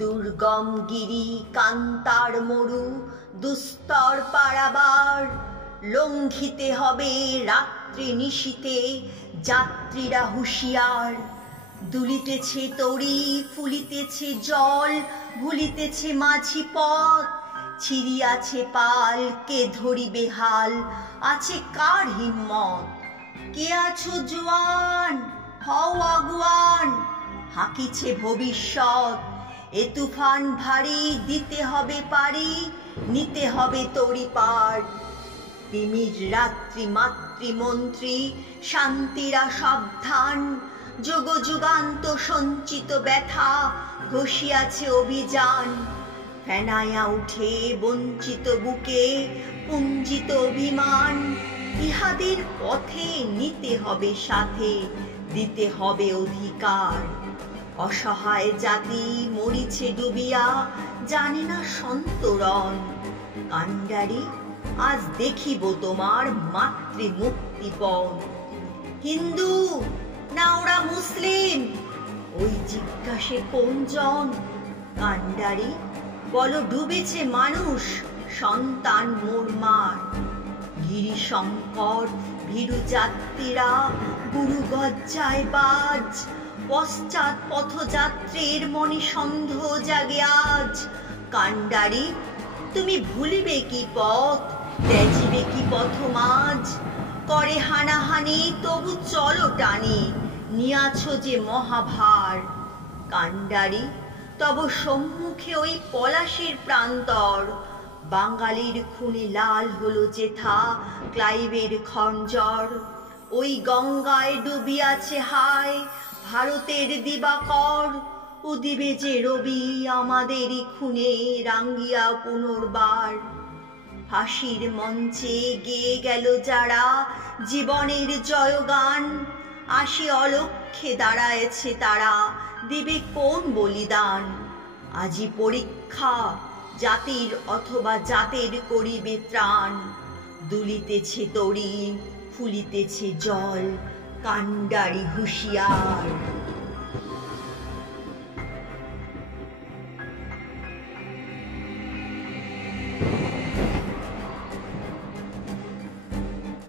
দুর্গম গিরি কান্তার মরু দুস্তর পারাবার, লঙ্ঘিতে হবে রাত্রি নিশীতে যাত্রীরা হুঁশিয়ার। দুলিতেছে তরি ফুলিতেছে জল, ভুলিতেছে মাঝি পথ, ছিড়িয়াছে পাল কে ধরিবে হাল, আছে কার হিম্মত? কে আছো জোয়ান, হও আগুয়ান, হাঁকিছে ভবিষ্যৎ। এ তুফান ভারী দিতে হবে পারি, নিতে হবে তরি পার। তিমির রাত্রি মাতৃমন্ত্রী শান্তিরা সাবধান, যুগ যুগান্ত সঞ্চিত ব্যথা ঘষিয়াছে অভিযান। ফেনাইয়া উঠে বঞ্চিত বুকে পুঞ্জিত অভিমান, ইহাদের পথে নিতে হবে সাথে, দিতে হবে অধিকার। অসহায় জাতি মরিছে ডুবিয়া, জানে না সন্তরণ। কান্ডারি আজ দেখিব তোমার মাতৃ মুক্তিপণ। হিন্দু না ওরা মুসলিম, ওই জিজ্ঞাসে কোনজন? কান্ডারি বলো ডুবেছে মানুষ, সন্তান মোরমার। গিরি সংকট ভীরু যাত্রীরা গুরু গজ্জায় বাজ, পশ্চাৎ পথযাত্রীর মনে সন্দেহ জাগে আজ। কান্ডারি তুমি ভুলিবে কি পথ, ত্যাজিবে কি পথ মাঝ? করে হানাহানি তবু চলো টানি, নিয়াছ যে মহাভার। কান্ডারি তব সম্মুখে ওই পলাশের প্রান্তর, বাঙালির খুনে লাল হলো যেথা ক্লাইভের খঞ্জর। ওই গঙ্গায় ডুবিয়াছে হায় ভারতের দিবাকর, উদিবে যে রবি আমাদেরই খুনে রাঙ্গিয়া পুনর্বার। ফাঁসির মঞ্চে গেয়ে গেল যারা জীবনের জয়গান, আসি অলক্ষ্যে দাঁড়ায়েছে তারা, দিবে কোন বলিদান? আজি পরীক্ষা জাতির অথবা জাতের করিবে ত্রাণ। দুলিতেছে তরি ফুলিতেছে জল, কান্ডারি হুঁশিয়ার।